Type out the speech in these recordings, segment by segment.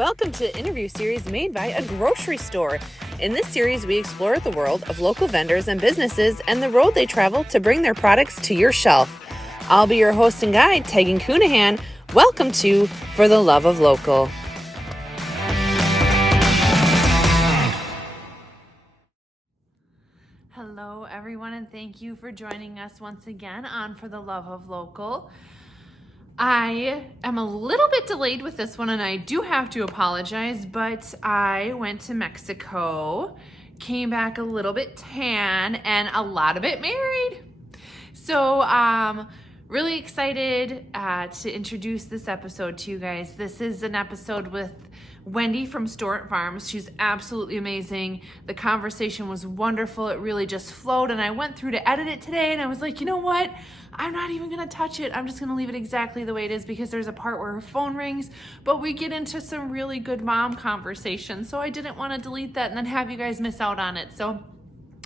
Welcome to the interview series made by a grocery store. In this series, we explore the world of local vendors and businesses and the road they travel to bring their products to your shelf. I'll be your host and guide, Tegan Cunahan. Welcome to For the Love of Local. Hello, everyone, and thank you for joining us once again on For the Love of Local. I am a little bit delayed with this one, and I do have to apologize, but I went to Mexico, came back a little bit tan, and a lot of it married. So, really excited to introduce this episode to you guys. This is an episode with Wendy from Storandt Farms. She's absolutely amazing. The conversation was wonderful. It really just flowed, and I went through to edit it today, and I was like, you know what? I'm not even gonna touch it. I'm just gonna leave it exactly the way it is because there's a part where her phone rings, but we get into some really good mom conversation. So I didn't wanna delete that and then have you guys miss out on it. So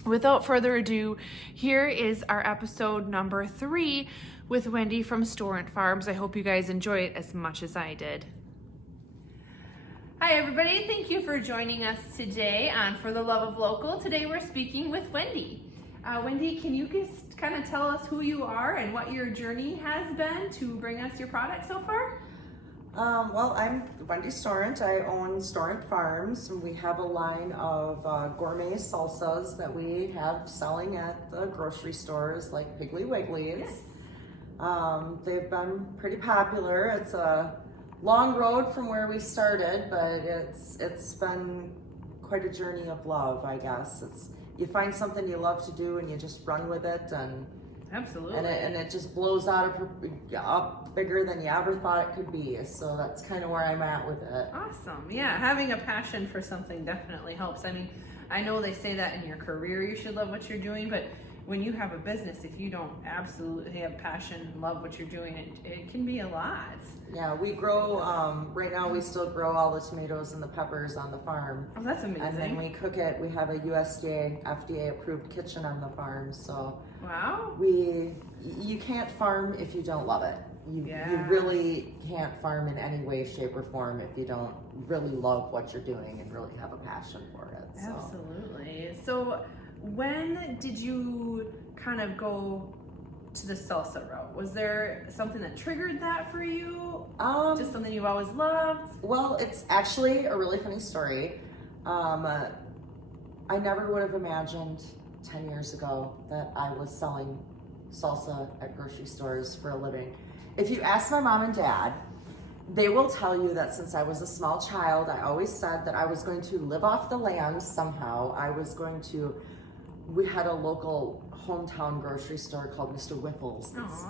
without further ado, here is our episode number 3 with Wendy from Storandt Farms. I hope you guys enjoy it as much as I did. Hi everybody, thank you for joining us today on For the Love of Local. Today we're speaking with Wendy. Wendy, can you just kind of tell us who you are and what your journey has been to bring us your product so far? Well, I'm Wendy Storandt. I own Storandt Farms, and we have a line of gourmet salsas that we have selling at the grocery stores like Piggly Wiggly's. Yes. They've been pretty popular. It's a long road from where we started, but it's been quite a journey of love, I guess. You find something you love to do and you just run with it, and absolutely, and it just blows up bigger than you ever thought it could be. So that's kind of where I'm at with it. Awesome. Yeah, having a passion for something definitely helps. I mean, I know they say that in your career you should love what you're doing, but when you have a business, if you don't absolutely have passion and love what you're doing, it can be a lot. Yeah, we grow, right now we still grow all the tomatoes and the peppers on the farm. Oh, that's amazing. And then we cook it. We have a USDA, FDA approved kitchen on the farm. So wow. You can't farm if you don't love it. You really can't farm in any way, shape, or form if you don't really love what you're doing and really have a passion for it. So. Absolutely. So when did you kind of go to the salsa route? Was there something that triggered that for you? Just something you've always loved? Well, it's actually a really funny story. I never would have imagined 10 years ago that I was selling salsa at grocery stores for a living. If you ask my mom and dad, they will tell you that since I was a small child, I always said that I was going to live off the land somehow. We had a local hometown grocery store called Mr. Whipple's. That's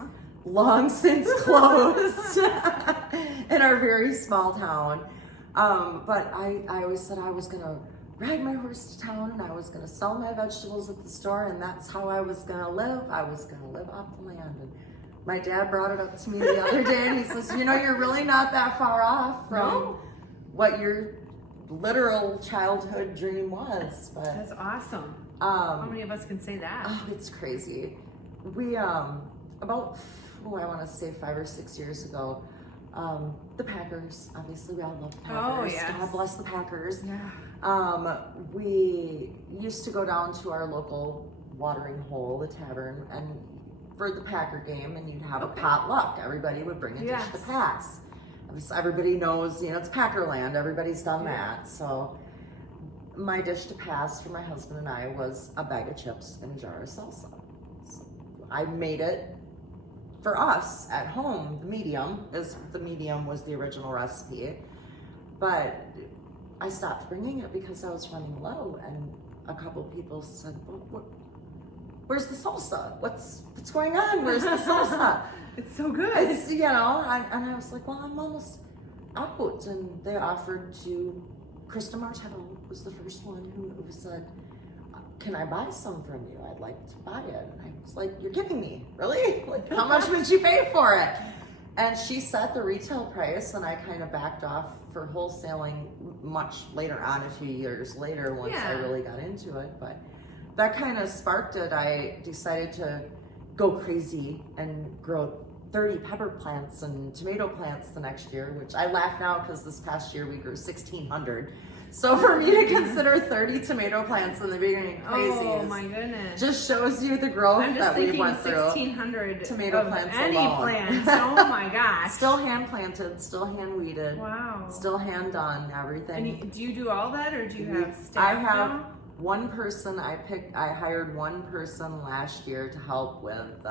long since closed in our very small town. But I always said I was gonna ride my horse to town and I was gonna sell my vegetables at the store, and that's how I was gonna live. I was gonna live off the land. And my dad brought it up to me the other day and he says, you know, you're really not that far off from what your literal childhood dream was. But that's awesome. How many of us can say that? Oh, it's crazy. We, about, I want to say 5 or 6 years ago, the Packers, obviously we all love the Packers. Oh, yes. God bless the Packers. Yeah. We used to go down to our local watering hole, the tavern, and for the Packer game, and you'd have a potluck. Everybody would bring a dish to pass. Everybody knows, it's Packerland. Everybody's done that. So my dish to pass for my husband and I was a bag of chips and a jar of salsa. So I made it for us at home. The medium was the original recipe, but I stopped bringing it because I was running low, and a couple people said, where's the salsa? What's going on? Where's the salsa? It's so good. It's, and I was like, well, I'm almost out. And they offered to, Krista Martello was the first one who said, can I buy some from you? I'd like to buy it. And I was like, you're kidding me, really? Like, how much would you pay for it? And she set the retail price, and I kind of backed off for wholesaling much later on, a few years later, once I really got into it. But that kind of sparked it. I decided to go crazy and grow 30 pepper plants and tomato plants the next year, which I laugh now because this past year we grew 1,600. So for me to consider 30 tomato plants in the beginning crazy Oh my goodness. just shows you the growth I'm just that we thinking went through. 1,600 Tomato of plants any alone. plants. Oh my gosh. Still hand planted, still hand weeded, Wow. still hand done, everything. And do you do all that, or do you have staff I have now? one person. I hired one person last year to help with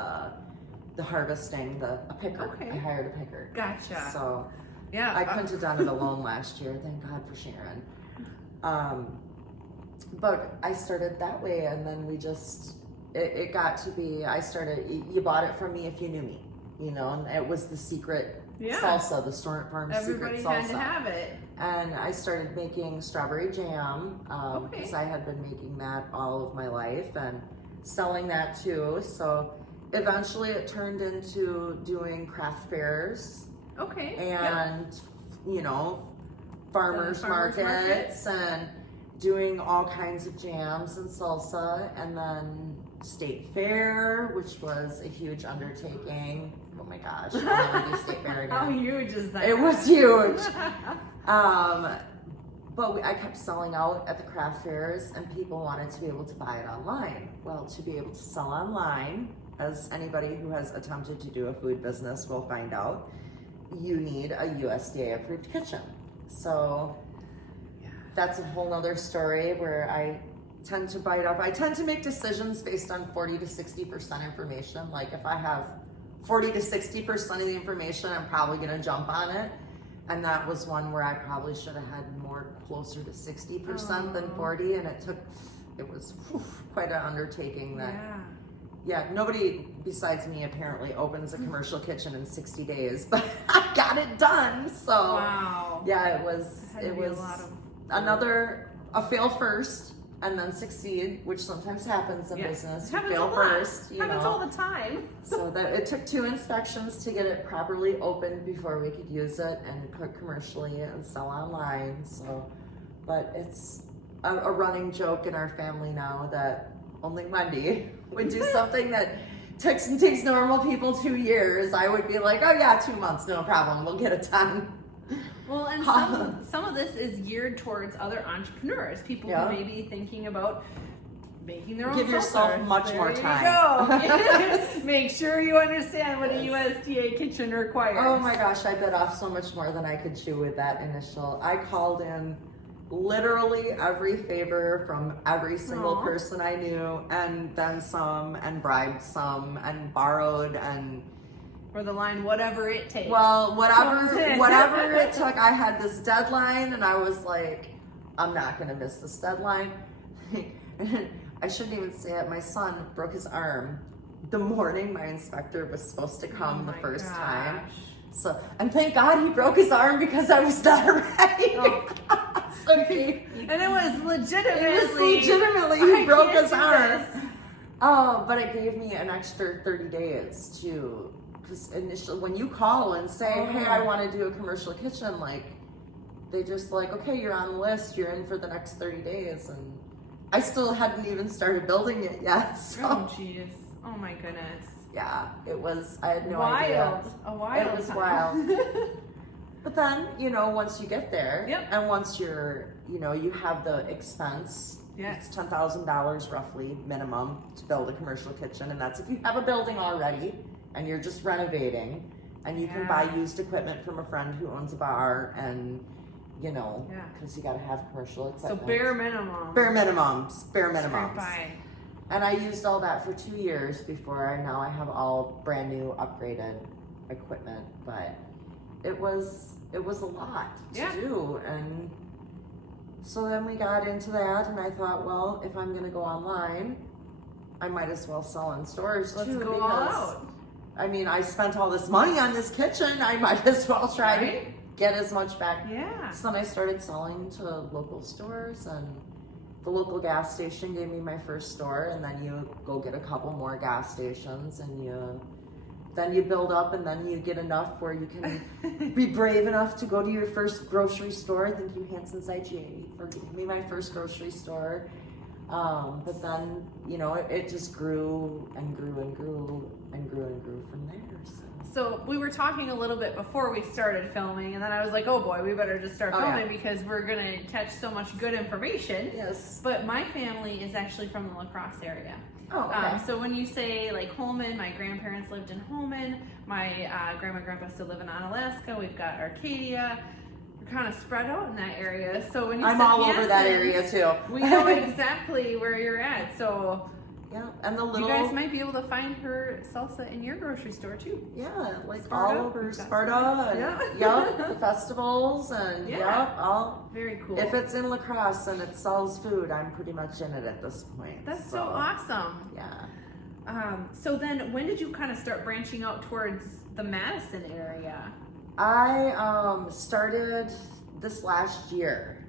the harvesting, a picker. Okay. I hired a picker. Gotcha. So Yeah. I couldn't have done it alone last year. Thank God for Sharon. But I started that way, and then it got to be, you bought it from me if you knew me, and it was the secret salsa, the Storandt Farms Everybody secret salsa. had to have it. And I started making strawberry jam, because I had been making that all of my life and selling that too. So eventually it turned into doing craft fairs. Okay. And, farmers Farmers markets and doing all kinds of jams and salsa, and then state fair, which was a huge undertaking. Oh my gosh, I'll never do state fair again. How huge is that? It was huge. But I kept selling out at the craft fairs, and people wanted to be able to buy it online. Well, to be able to sell online, as anybody who has attempted to do a food business will find out, you need a USDA approved kitchen. So that's a whole nother story where I tend to bite off. I tend to make decisions based on 40 to 60% information. Like if I have 40 to 60% of the information, I'm probably gonna jump on it. And that was one where I probably should have had more closer to 60% than 40. And it was quite an undertaking that, nobody besides me apparently opens a commercial kitchen in 60 days, but I got it done. So wow. Yeah, it was a fail first and then succeed, which sometimes happens in business. You fail first, happens all the time. So that it took 2 inspections to get it properly opened before we could use it and cook commercially and sell online. So, but it's a running joke in our family now that only Wendy would do something that takes normal people 2 years. I would be like, oh yeah, 2 months, no problem, we'll get it done. Well, and some of this is geared towards other entrepreneurs, people who may be thinking about making their own. Give yourself much more time. Go. Make sure you understand what a USDA kitchen requires. Oh my gosh, I bit off so much more than I could chew with that initial. I called in literally every favor from every single person I knew, and then some, and bribed some, and borrowed, and for the line, whatever it takes. Well, whatever it took. I had this deadline, and I was like, I'm not gonna miss this deadline. I shouldn't even say it. My son broke his arm the morning my inspector was supposed to come the first time. So, and thank God he broke his arm because I was not ready. And it was legitimately he broke his arm. Oh, but it gave me an extra 30 days to. Because initially, when you call and say, hey, I want to do a commercial kitchen, like, they just like, okay, you're on the list, you're in for the next 30 days. And I still hadn't even started building it yet. So. Oh, jeez. Oh, my goodness. Yeah, it was, I had no idea. It was wild. But then, once you get there, and once you're, you have the expense, it's $10,000 roughly minimum to build a commercial kitchen. And that's if you have a building already. And you're just renovating, and you can buy used equipment from a friend who owns a bar, and because you got to have commercial equipment. So bare minimum. Bare minimums. And I used all that for 2 years before I have all brand new upgraded equipment. But it was a lot to do, and so then we got into that, and I thought, well, if I'm gonna go online, I might as well sell in stores Let's too. go all out. I mean, I spent all this money on this kitchen. I might as well try to get as much back. Yeah. So then I started selling to local stores, and the local gas station gave me my first store, and then you go get a couple more gas stations, and then you build up, and then you get enough where you can be brave enough to go to your first grocery store. Thank you, Hanson's IGA, for giving me my first grocery store. But then, it just grew and grew and grew and grew and grew from there. So we were talking a little bit before we started filming, and then I was like, oh boy, we better just start filming because we're going to catch so much good information. Yes. But my family is actually from the La Crosse area. Oh, okay. So when you say like Holmen, my grandparents lived in Holmen. My grandma and grandpa still live in Onalaska. We've got Arcadia. We're kind of spread out in that area. So when you I'm said all over that area too. we know exactly where you're at. So yeah, and the little you guys might be able to find her salsa in your grocery store too. Yeah, like Sparta? all over Sparta and the festivals and all very cool. If it's in La Crosse and it sells food, I'm pretty much in it at this point. That's so awesome. Yeah. So then when did you kind of start branching out towards the Madison area? I started this last year.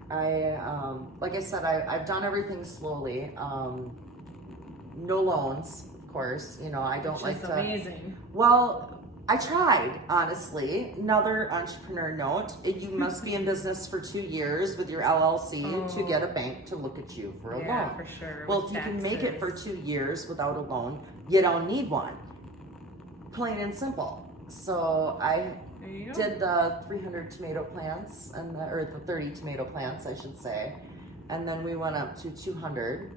Like I said, I've done everything slowly. No loans, of course. You know, I don't like to. Amazing. Well, I tried, honestly. Another entrepreneur note: you must be in business for 2 years with your LLC to get a bank to look at you for a loan. Yeah, for sure. Well, if you can make it for 2 years without a loan, you don't need one. Plain and simple. So I did the 300 tomato plants or the 30 tomato plants, I should say, and then we went up to 200.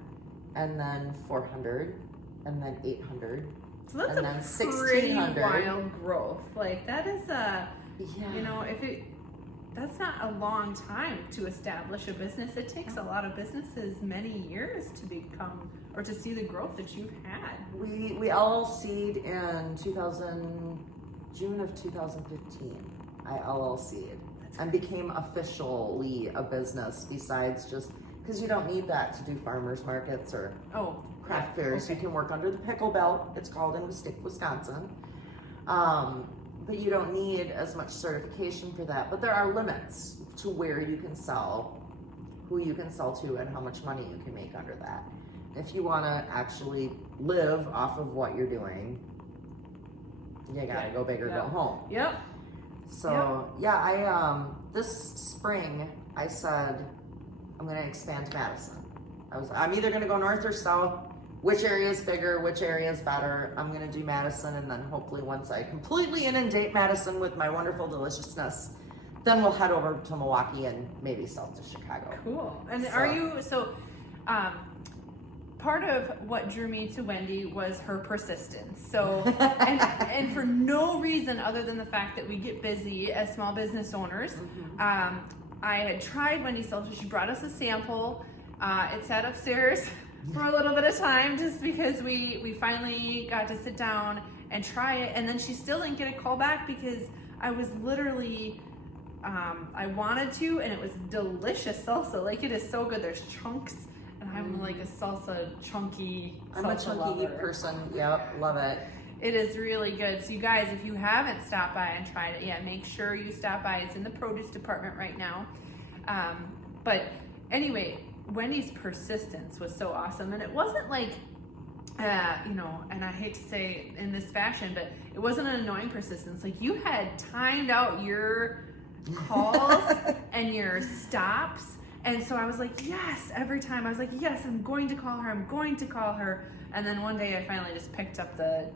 And then 400, and then 800, so that's and a then pretty 1600. wild growth. Like that is you know, that's not a long time to establish a business. It takes a lot of businesses many years to become or to see the growth that you've had. We LLC'd in June of 2015. I LLC'd and became officially a business. Besides just because you don't need that to do farmers markets or craft fairs. Okay. You can work under the pickle belt, it's called in Wisconsin. But you don't need as much certification for that. But there are limits to where you can sell, who you can sell to, and how much money you can make under that. If you want to actually live off of what you're doing, you gotta go big or go home. Yep. So this spring I said, I'm going to expand to Madison. I'm either going to go north or south. Which area is bigger? Which area is better? I'm going to do Madison, and then hopefully once I completely inundate Madison with my wonderful deliciousness, then we'll head over to Milwaukee and maybe south to Chicago. Cool. And are you part of what drew me to Wendy was her persistence. So, and for no reason other than the fact that we get busy as small business owners. I had tried Wendy's salsa. She brought us a sample. It sat upstairs for a little bit of time just because we finally got to sit down and try it. And then she still didn't get a call back because I was literally, I wanted to, and it was delicious salsa. Like, it is so good. There's chunks, and I'm like a salsa chunky salsa I'm a chunky lover. person. Yep, love it. It is really good. So you guys, if you haven't stopped by and tried it yet, make sure you stop by. It's in the produce department right now. But anyway, Wendy's persistence was so awesome. And it wasn't like, you know, and I hate to say in this fashion, but it wasn't an annoying persistence. Like, you had timed out your calls and your stops. And so I was like, yes, every time I was like, yes, I'm going to call her. I'm going to call her. And then one day I finally just picked up the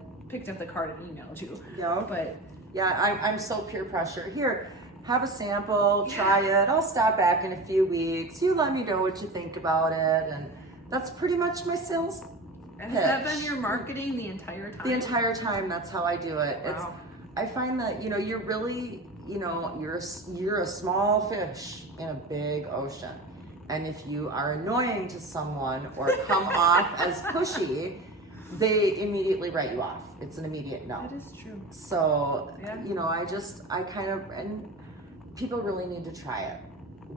card and emailed you. Yeah. But yeah, I'm so peer pressure. Here, have a sample, try it. I'll stop back in a few weeks. You let me know what you think about it. And that's pretty much my sales has that been your marketing the entire time? The entire time, that's how I do it. Wow. I find that, you know, you're really, you know, you're a small fish in a big ocean. And if you are annoying to someone or come off as pushy, they immediately write you off. It's an immediate no. That is true. So, you know, and people really need to try it.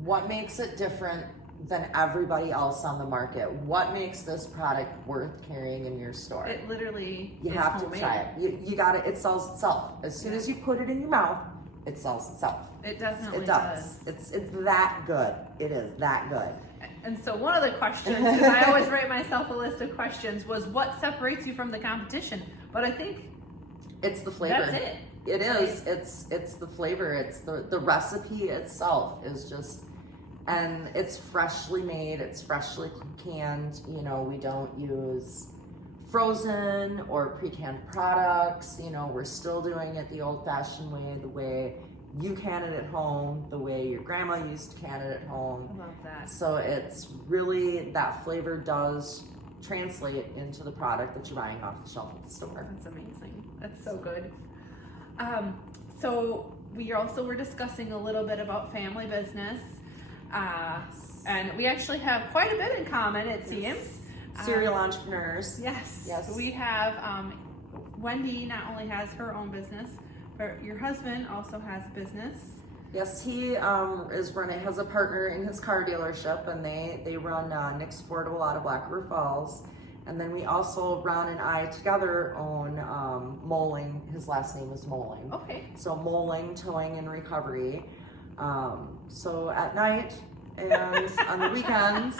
What makes it different than everybody else on the market? What makes this product worth carrying in your store? It literally You is have homemade. to try it. You got it. It sells itself. As soon as you put it in your mouth, it sells itself. It definitely It does. It's that good. It is that good. And so one of the questions, because I always write myself a list of questions, was what separates you from the competition? But I think it's the flavor. That's it. It is. It's the flavor. It's the recipe itself is just, and it's freshly made. It's freshly canned. You know, we don't use frozen or pre-canned products. You know, we're still doing it the old-fashioned way, the way you can it at home, the way your grandma used to can it at home. I love that. So it's really, that flavor does translate into the product that you're buying off the shelf at the store. That's amazing. That's so good. So we also were discussing a little bit about family business, and we actually have quite a bit in common, it seems. Serial entrepreneurs. Yes. Yes. We have, Wendy not only has her own business, but your husband also has a business. Yes, he has a partner in his car dealership, and they run Nick's Affordable out of Black River Falls. And then we also, Ron and I together own Moling. His last name is Moling. Okay. So Moling Towing and Recovery. So at night and on the weekends,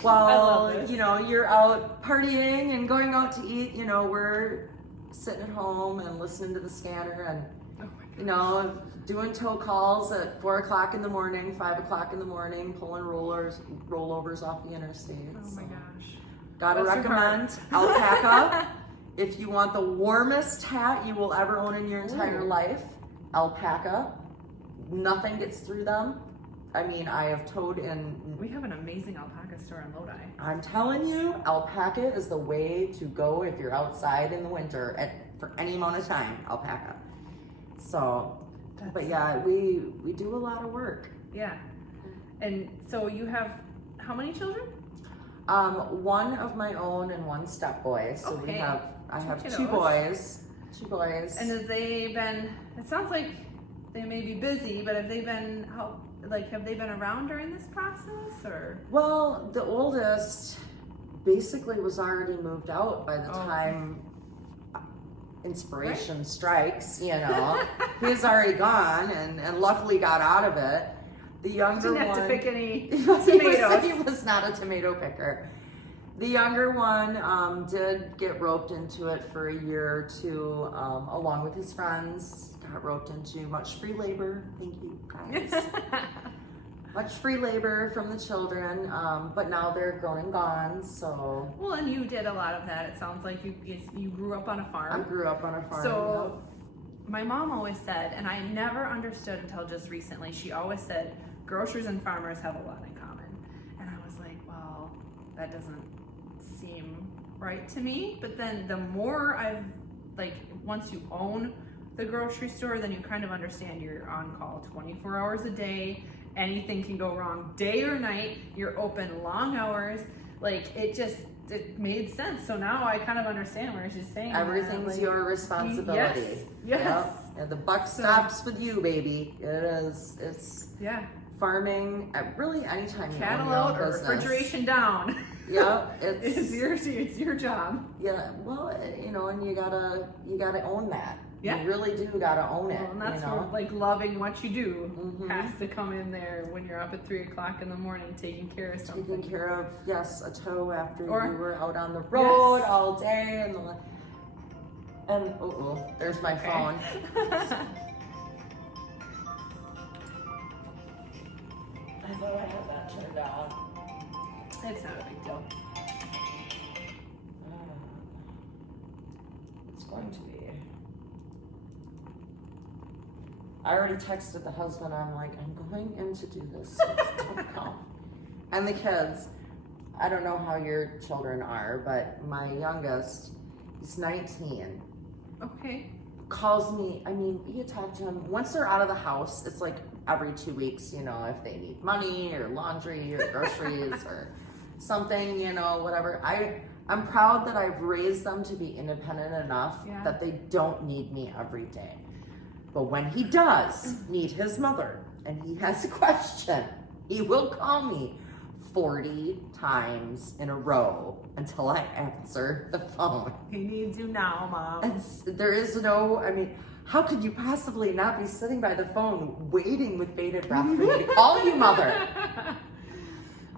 while you know you're out partying and going out to eat, you know, we're sitting at home and listening to the scanner and you know, doing tow calls at 4 o'clock in the morning, 5 o'clock in the morning, pulling rollovers off the interstate. Oh my gosh. Gotta recommend Alpaca. If you want the warmest hat you will ever own in your entire life, Alpaca. Nothing gets through them. I mean, I have towed in. We have an amazing alpaca store in Lodi. I'm telling you, Alpaca is the way to go if you're outside in the winter for any amount of time. Alpaca. So, but yeah, we do a lot of work. Yeah. And so you have how many children? One of my own and one step boy. So Okay. I have kiddos. two boys. Two boys. And have they been? It sounds like they may be busy, but have they been around during this process or? Well, the oldest basically was already moved out by the time inspiration strikes, you know. He's already gone and luckily got out of it. The younger Didn't one have to pick any tomatoes. he was not a tomato picker. The younger one did get roped into it for a year or two, along with his friends. Got roped into much free labor. Thank you, guys. Much free labor from the children, but now they're grown and gone. So. Well, and you did a lot of that. It sounds like you grew up on a farm. I grew up on a farm. So, my mom always said, and I never understood until just recently. She always said, grocers and farmers have a lot in common. And I was like, well, that doesn't seem right to me. But then the more once you own the grocery store, then you kind of understand you're on call 24 hours a day. Anything can go wrong day or night. You're open long hours. Like it made sense. So now I kind of understand where she's saying everything's your responsibility. Yes. Yep. And the buck stops with you, baby. It is. It's farming at really any time you cattle own your own out or business. refrigeration down. Yep. It's your job. Yeah. Well, you know, and you gotta own that. Yeah. You really do gotta own it. Well, and that's you know? where loving what you do has to come in there when you're up at 3 o'clock in the morning taking care of something. Taking care of a tow after you were out on the road all day and there's my phone. I thought I had that turned on. It's not a big deal. It's going to be. I already texted the husband. I'm like, I'm going in to do this. So don't come. And the kids. I don't know how your children are, but my youngest, he's 19. Okay. Calls me. I mean, you talk to him. Once they're out of the house, it's like every 2 weeks, you know, if they need money or laundry or groceries or something, you know, whatever. I'm proud that I've raised them to be independent enough that they don't need me every day. But when he does need his mother and he has a question, he will call me 40 times in a row until I answer the phone. He needs you now, Mom. There is no, I mean, how could you possibly not be sitting by the phone waiting with bated breath for me to call you, Mother?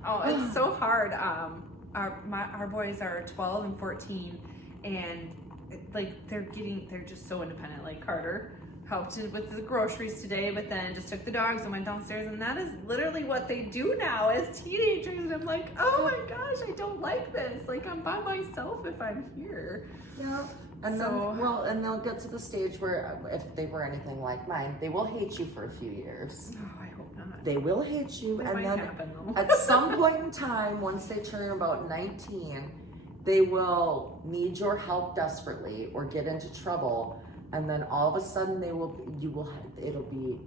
Oh, it's so hard. Our boys are 12 and 14, and they're just so independent. Like Carter helped with the groceries today, but then just took the dogs and went downstairs, and that is literally what they do now as teenagers. And I'm like, oh my gosh, I don't like this. Like, I'm by myself if I'm here. Yeah. And and they'll get to the stage where if they were anything like mine, they will hate you for a few years. Oh, I hope not. They will hate you, That and might then happen, though. at some point in time, once they turn about 19, they will need your help desperately or get into trouble, and then all of a sudden it'll be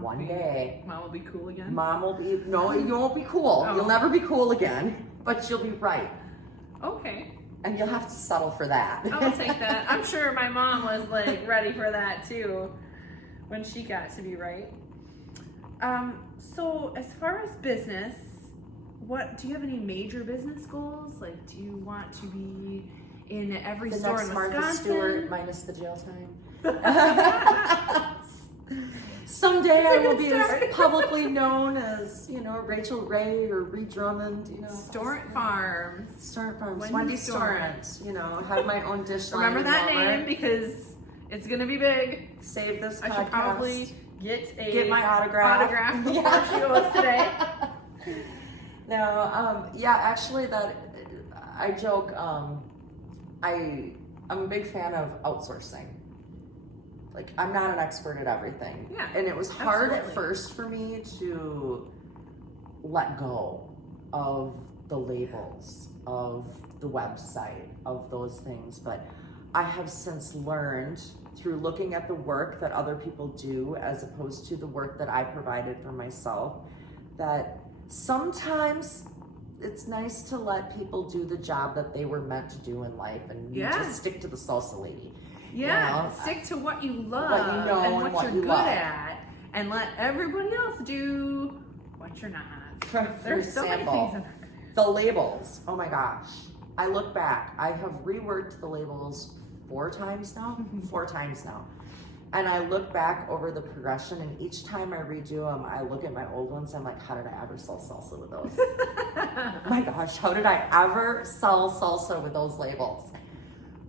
one day. Mom will be cool again? Mom will be, no, you won't be cool. Oh. You'll never be cool again, but you'll be right. Okay. And you'll have to settle for that. I'll take that. I'm sure my mom was like ready for that too when she got to be right. So as far as business, do you have any major business goals? Like, do you want to be in every The store next in Martha Wisconsin? Stewart minus the jail time. Someday I will be as publicly known as, Rachel Ray or Ree Drummond, Storandt Farms. Storandt Farms. Wendy Wendy Storandt. Have my own dish line. Remember that Walmart. name because it's gonna be big. Save this podcast. I should probably get my autograph. before Yeah. she goes today. No, actually that, I joke, I'm a big fan of outsourcing. Like, I'm not an expert at everything. Yeah, and it was hard absolutely. at first for me to let go of the labels, of the website, of those things. But I have since learned through looking at the work that other people do as opposed to the work that I provided for myself, that sometimes it's nice to let people do the job that they were meant to do in life, and you just stick to the salsa lady. Yeah, stick to what you love what you know and and what what you're you good love. at, and let everybody else do what you're not. There's so many things I'm not good at. The labels, oh my gosh. I look back, I have reworked the labels 4 times now. And I look back over the progression, and each time I redo them, I look at my old ones, I'm like, how did I ever sell salsa with those? My gosh, how did I ever sell salsa with those labels?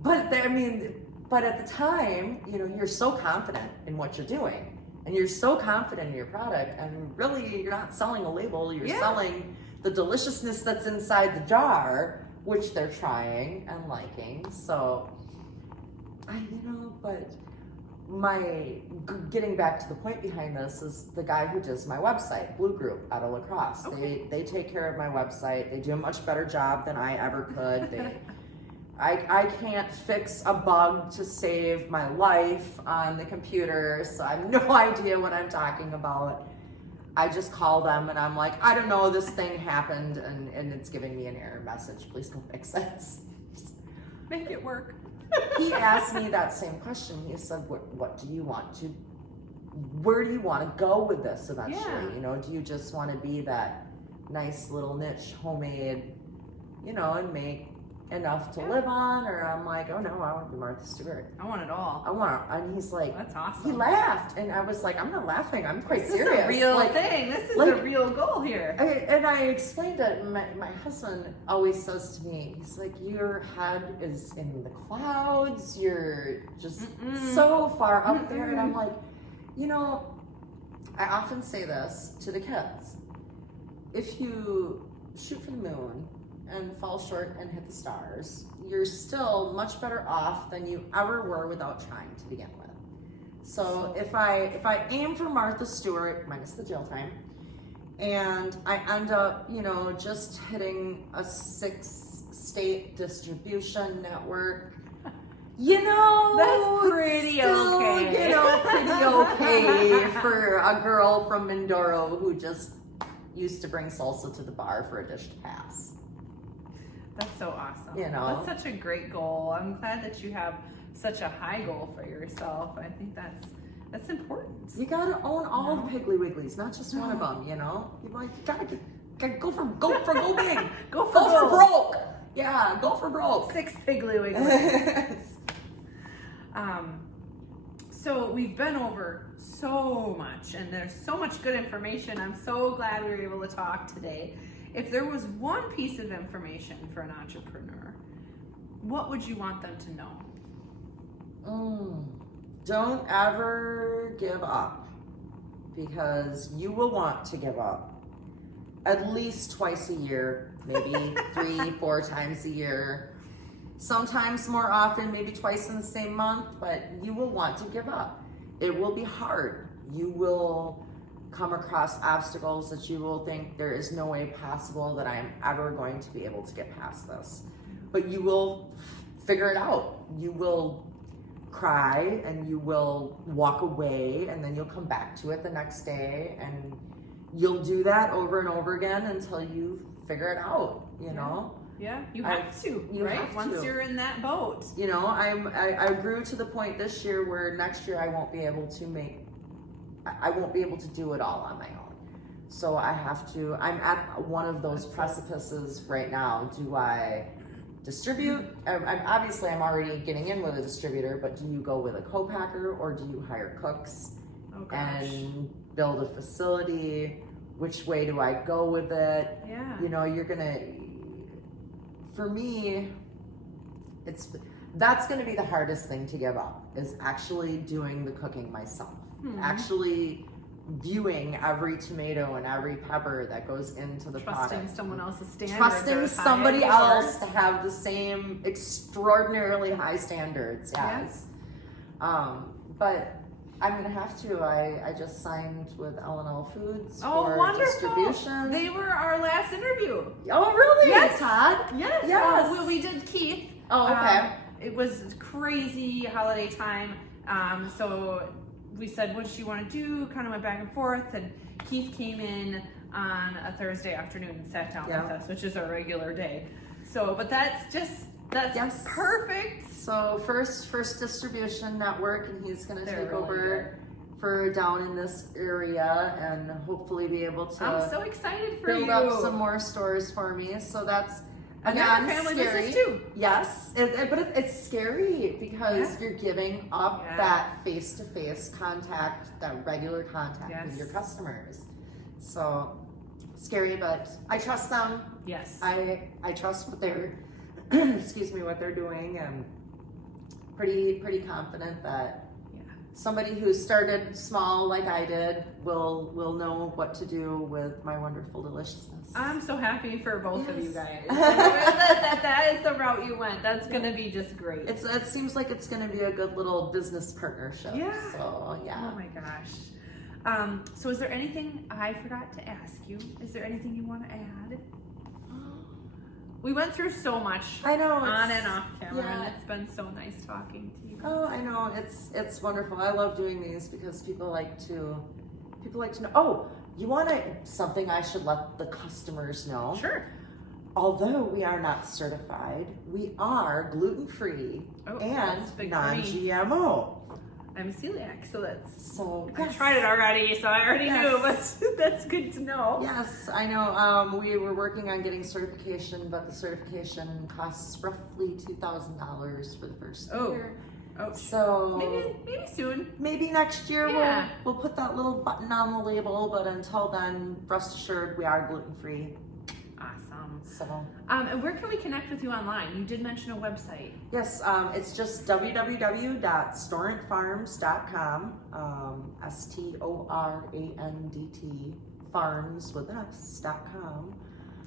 But at the time, you're so confident in what you're doing, and you're so confident in your product, and really you're not selling a label, you're selling the deliciousness that's inside the jar, which they're trying and liking. So, but getting back to the point behind this is the guy who does my website, Blue Group out of La Crosse. Okay. They take care of my website. They do a much better job than I ever could. I can't fix a bug to save my life on the computer, so I have no idea what I'm talking about. I just call them and I'm like, I don't know, this thing happened and it's giving me an error message. Please go fix it. Make it work. He asked me that same question. He said, what do you want to, where do you want to go with this eventually? Yeah. Do you just want to be that nice little niche homemade, and make enough to live on? Or I'm like, oh no, I want to be Martha Stewart. I want it all. And he's like, That's awesome. he laughed, and I was like, I'm not laughing, I'm quite This serious. is a real thing. This is a real goal here. And I explained it, and my husband always says to me, he's like, your head is in the clouds, you're just so far up there. And I'm like, I often say this to the kids. If you shoot for the moon and fall short and hit the stars, you're still much better off than you ever were without trying to begin with. So if I aim for Martha Stewart minus the jail time, and I end up, just hitting a 6-state distribution network, that's pretty still, okay. Pretty okay for a girl from Mindoro who just used to bring salsa to the bar for a dish to pass. That's so awesome. That's such a great goal. I'm glad that you have such a high goal for yourself. I think that's important. You gotta own all the Piggly Wigglies, not just one of them. You gotta go big. Go for broke. Yeah, go for broke. 6 Piggly Wigglies. So we've been over so much, and there's so much good information. I'm so glad we were able to talk today. If there was one piece of information for an entrepreneur, what would you want them to know? don't ever give up, because you will want to give up at least twice a year, maybe 3-4 times a year, sometimes more often, maybe twice in the same month, but you will want to give up. It will be hard. You will come across obstacles that you will think there is no way possible that I'm ever going to be able to get past this. But you will figure it out. You will cry and you will walk away, and then you'll come back to it the next day, and you'll do that over and over again until you figure it out, you know? Yeah, you have to, right? Once you're in that boat. You know, I grew to the point this year where next year I won't be able to do it all on my own. So I'm at one of those precipices right now. Do I distribute? I'm already getting in with a distributor, but do you go with a co-packer, or do you hire cooks and build a facility? Which way do I go with it? Yeah. You know, for me, that's going to be the hardest thing to give up, is actually doing the cooking myself. Actually viewing every tomato and every pepper that goes into the product. Trusting someone else's standards. Trusting somebody else to have the same extraordinarily high standards. Yes. But I'm going to have to. I just signed with L&L Foods for distribution. They were our last interview. Oh, really? Yes. Todd? Yes. Yes. We did Keith. Oh, okay. It was crazy holiday time. So we said, what does she want to do? Kind of went back and forth, and Keith came in on a Thursday afternoon and sat down with us, which is our regular day. So, but that's perfect. So first distribution network, and he's going to take over for down in this area, and hopefully be able to. I'm so excited for build up some more stores for me. So that's. Again, family business too. Yes, but it's scary because you're giving up that face-to-face contact, that regular contact with your customers. So scary, but I trust them. Yes, I trust what they're what they're doing, and pretty confident that somebody who started small like I did will know what to do with my wonderful deliciousness. I'm so happy for both of you guys. that is the route you went. That's gonna be just great. It seems like it's gonna be a good little business partnership. Yeah. So yeah. Oh my gosh. So is there anything I forgot to ask you? Is there anything you want to add? We went through so much. I know, on and off camera, and it's been so nice talking to you guys. Oh, I know, it's wonderful. I love doing these because people like to know. Oh, you want something I should let the customers know? Sure. Although we are not certified, we are gluten-free and non-GMO. I'm a celiac, so I tried it already, so I already knew, but that's good to know. Yes, I know. We were working on getting certification, but the certification costs roughly $2,000 for the first year. Oh, so maybe soon. Maybe next year we'll put that little button on the label, but until then, rest assured we are gluten-free. Awesome. So, and where can we connect with you online? You did mention a website. Yes, it's just www.storandtfarms.com. STORANDT farms with an S.com.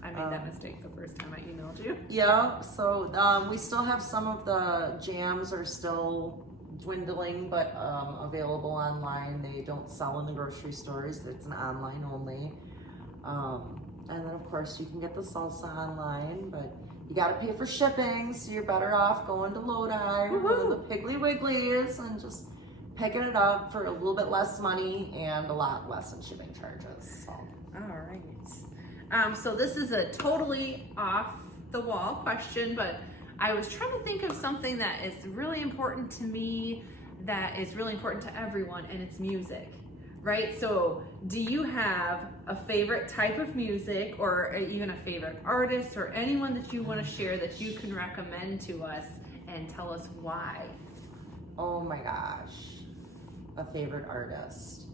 I made that mistake the first time I emailed you. Yeah, so we still have some of the jams are still dwindling, but available online. They don't sell in the grocery stores. It's an online only. And then of course you can get the salsa online, but you got to pay for shipping, so you're better off going to Lodi or going to the Piggly Wigglies and just picking it up for a little bit less money and a lot less in shipping charges. So. All right. So this is a totally off the wall question, but I was trying to think of something that is really important to me, that is really important to everyone, and it's music. Right? So do you have a favorite type of music, or even a favorite artist, or anyone that you want to share that you can recommend to us and tell us why? Oh my gosh. A favorite artist.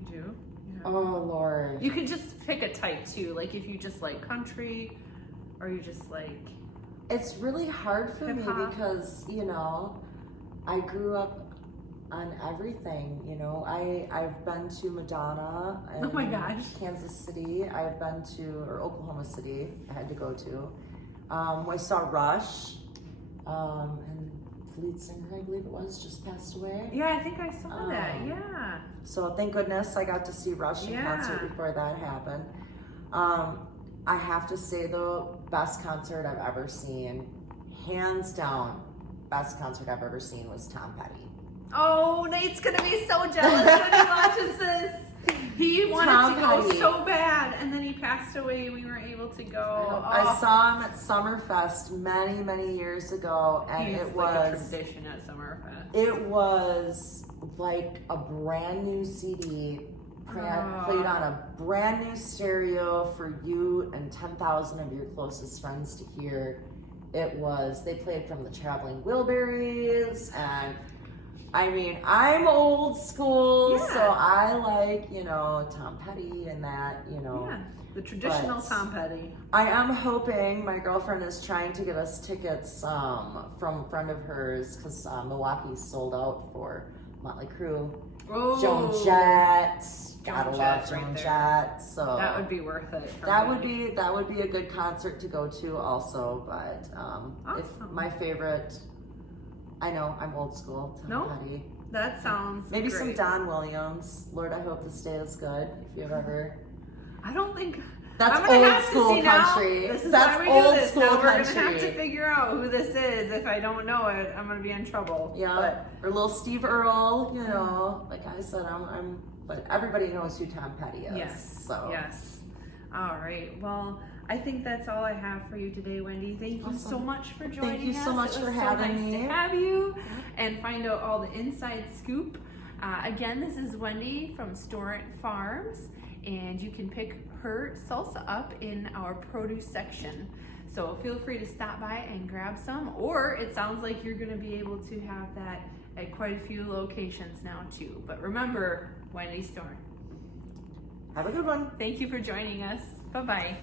You do? Oh Lord. You can just pick a type too, like if you just like country, or you just like... It's really hard for me because, I grew up on everything, you know. I've been to Madonna and Oh my gosh. Kansas City. I've been to, or Oklahoma City, I had to go to. I saw Rush, and the lead singer, I believe it was, just passed away. Yeah, I think I saw that. Yeah. So thank goodness I got to see Rush in concert before that happened. I have to say though, best concert I've ever seen, hands down, best concert I've ever seen was Tom Petty. Oh, Nate's gonna be so jealous when he watches this. He wanted to go so bad, and then he passed away and we weren't able to go. I saw him at Summerfest many, many years ago, and it was like a tradition at Summerfest. It was like a brand new CD played on a brand new stereo for you and 10,000 of your closest friends to hear. It was, they played from the Traveling Wilburys, and I mean, I'm old school, so I like, you know, Tom Petty and that, you know. Yeah, the traditional Tom Petty. I am hoping, my girlfriend is trying to get us tickets from a friend of hers, because Milwaukee's sold out for Motley Crue. Oh, Joan Jett, gotta love Jett's right Joan there. Jett. So that would be worth it. That would be a good concert to go to also. But if my favorite, I know I'm old school. Tom Petty. That sounds maybe great. some Don Williams. Lord, I hope this day is good. If you've ever, I don't think. that's I'm gonna old have school to see country. Now, this is That's why we old do this. school now country. We're gonna have to figure out who this is. If I don't know it, I'm gonna be in trouble. Yeah, or little Steve Earle. You know, like I said, I'm. But everybody knows who Tom Petty is. Yes. So. Yes. All right. Well, I think that's all I have for you today, Wendy. Thank you so much for joining us. Thank you so much for having me. Nice to have you and find out all the inside scoop. Again, this is Wendy from Storandt Farms, and you can pick her salsa up in our produce section. So feel free to stop by and grab some, or it sounds like you're going to be able to have that at quite a few locations now too. But remember, Wendy Storandt. Have a good one. Thank you for joining us. Bye-bye.